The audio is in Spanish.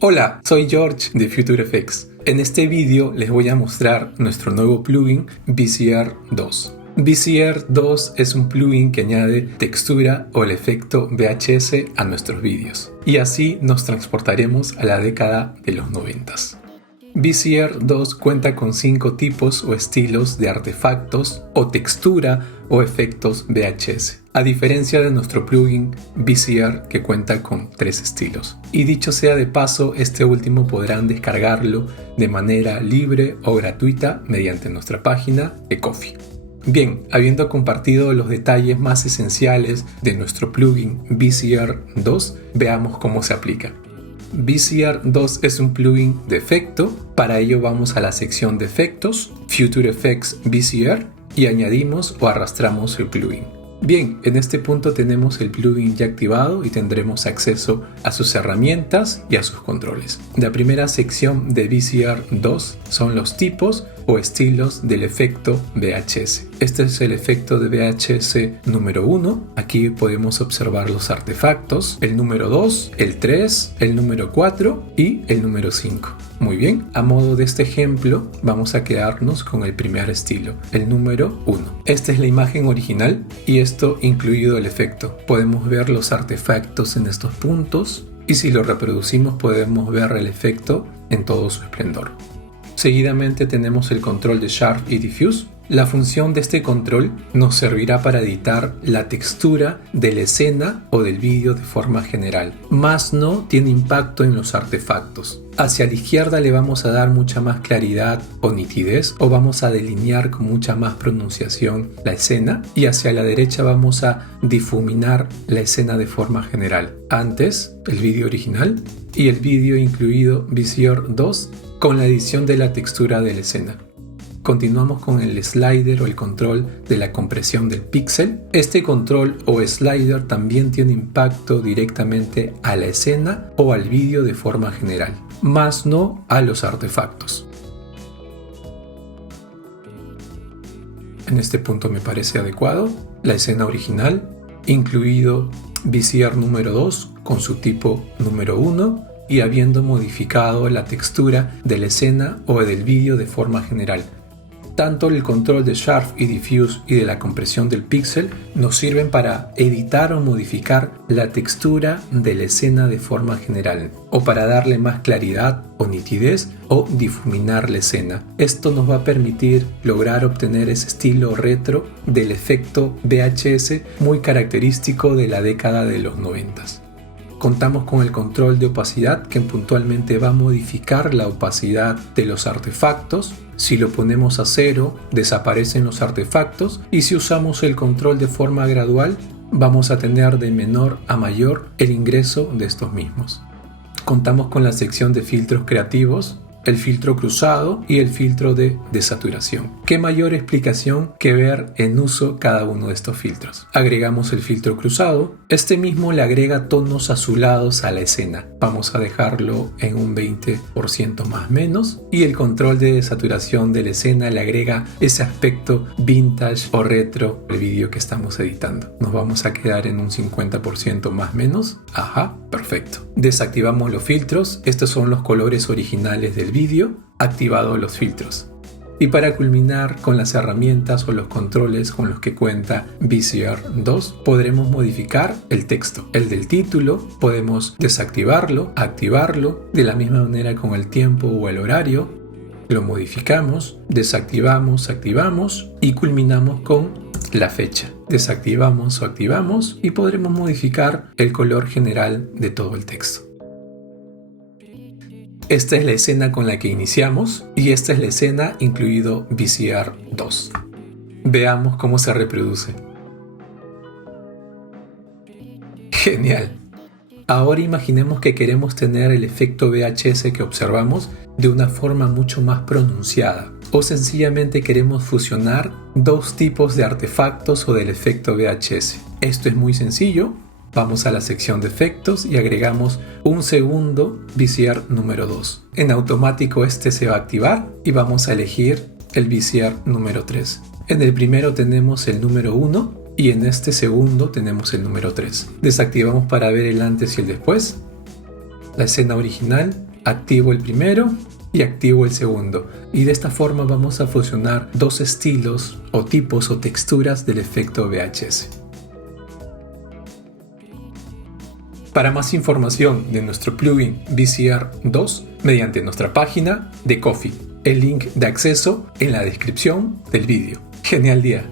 Hola, soy George de Future FX. En este vídeo les voy a mostrar nuestro nuevo plugin VCR 2. VCR 2 es un plugin que añade textura o el efecto VHS a nuestros vídeos y así nos transportaremos a la década de los 90s. VCR 2 cuenta con 5 tipos o estilos de artefactos o textura o efectos VHS, a diferencia de nuestro plugin VCR que cuenta con 3 estilos. Y dicho sea de paso, este último podrán descargarlo de manera libre o gratuita mediante nuestra página de Ko-fi. Bien, habiendo compartido los detalles más esenciales de nuestro plugin VCR 2, veamos cómo se aplica. VCR 2 es un plugin de efecto. Para ello vamos a la sección de efectos, Future Effects VCR, y añadimos o arrastramos el plugin. Bien, en este punto tenemos el plugin ya activado y tendremos acceso a sus herramientas y a sus controles. La primera sección de VCR 2 son los tipos o estilos del efecto VHS. Este es el efecto de VHS número 1. Aquí podemos observar los artefactos, el número 2, el 3, el número 4 y el número 5. Muy bien, a modo de este ejemplo vamos a quedarnos con el primer estilo, el número 1. Esta es la imagen original y esto incluido el efecto. Podemos ver los artefactos en estos puntos y si lo reproducimos podemos ver el efecto en todo su esplendor. Seguidamente tenemos el control de Sharp y Diffuse. La función de este control nos servirá para editar la textura de la escena o del vídeo de forma general, más no tiene impacto en los artefactos. Hacia la izquierda le vamos a dar mucha más claridad o nitidez, o vamos a delinear con mucha más pronunciación la escena, y hacia la derecha vamos a difuminar la escena de forma general. Antes, el vídeo original y el vídeo incluido VCR 2 con la edición de la textura de la escena. Continuamos con el slider o el control de la compresión del píxel. Este control o slider también tiene impacto directamente a la escena o al vídeo de forma general, más no a los artefactos. En este punto me parece adecuado. La escena original, incluido VCR número 2 con su tipo número 1 y habiendo modificado la textura de la escena o del vídeo de forma general. Tanto el control de Sharp y Diffuse y de la compresión del píxel nos sirven para editar o modificar la textura de la escena de forma general, o para darle más claridad o nitidez o difuminar la escena. Esto nos va a permitir lograr obtener ese estilo retro del efecto VHS muy característico de la década de los 90s. Contamos con el control de opacidad que puntualmente va a modificar la opacidad de los artefactos. Si lo ponemos a 0, desaparecen los artefactos, y si usamos el control de forma gradual, vamos a tener de menor a mayor el ingreso de estos mismos. Contamos con la sección de filtros creativos, el filtro cruzado y el filtro de desaturación. ¿Qué mayor explicación que ver en uso cada uno de estos filtros? Agregamos el filtro cruzado. Este mismo le agrega tonos azulados a la escena. Vamos a dejarlo en un 20% más menos. Y el control de desaturación de la escena le agrega ese aspecto vintage o retro al vídeo que estamos editando. Nos vamos a quedar en un 50% más menos. Ajá, perfecto. Desactivamos los filtros. Estos son los colores originales del vídeo, activado los filtros. Y para culminar con las herramientas o los controles con los que cuenta VCR 2, podremos modificar el texto. El del título podemos desactivarlo, activarlo, de la misma manera con el tiempo o el horario. Lo modificamos, desactivamos, activamos y culminamos con la fecha. Desactivamos o activamos y podremos modificar el color general de todo el texto. Esta es la escena con la que iniciamos y esta es la escena incluido VCR 2. Veamos cómo se reproduce. Genial. Ahora imaginemos que queremos tener el efecto VHS que observamos de una forma mucho más pronunciada, o sencillamente queremos fusionar dos tipos de artefactos o del efecto VHS. Esto es muy sencillo. Vamos a la sección de efectos y agregamos un segundo VCR número 2. En automático este se va a activar y vamos a elegir el VCR número 3. En el primero tenemos el número 1 y en este segundo tenemos el número 3. Desactivamos para ver el antes y el después. la escena original, activo el primero y activo el segundo. Y de esta forma vamos a fusionar dos estilos o tipos o texturas del efecto VHS. Para más información de nuestro plugin VCR 2, mediante nuestra página de Ko-fi. El link de acceso en la descripción del vídeo. ¡Genial día!